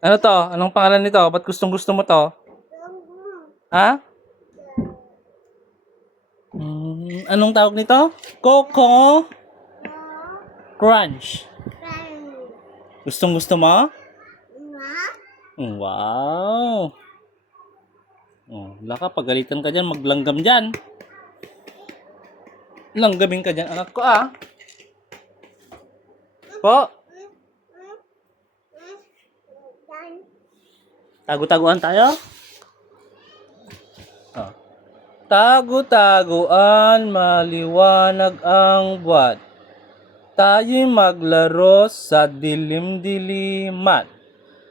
Ano to? Anong pangalan nito? Ba't gustong-gusto mo to? Ha? Anong tawag nito? Coco Crunch. Gustong-gusto mo? Wow. Oh, laka, pagalitan ka dyan, maglanggam dyan. Langgamin ka dyan, anak ko ah. Po, tago-taguan tayo? Oh. Tago-taguan, maliwanag ang buwan. Tayo'y maglaro sa dilim-diliman.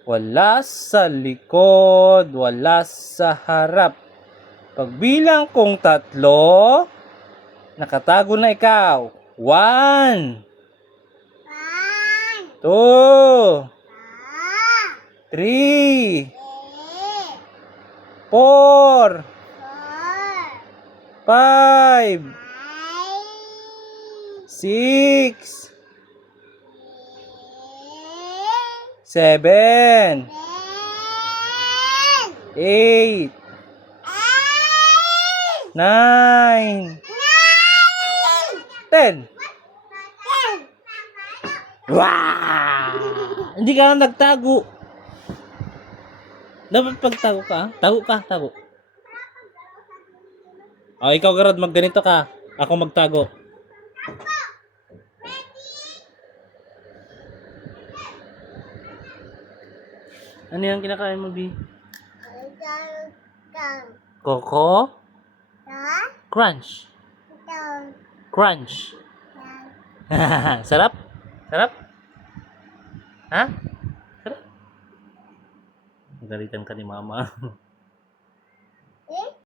Wala sa likod, wala sa harap. Pagbilang kong 3, nakatago na ikaw. 1, 2, 3, 4, 5, 6, 7, 8, 9, 10. Wow! Hindi ka na nagtago. Dapat pagtago ka. Tago ka, tago. O, ikaw Garod, magganito ka. Ako magtago. Ano yung kinakain mo, Bi? Coco? Crunch. Crunch. Sarap? Sarap? Ha? Sarap? Galitan ka ni Mama.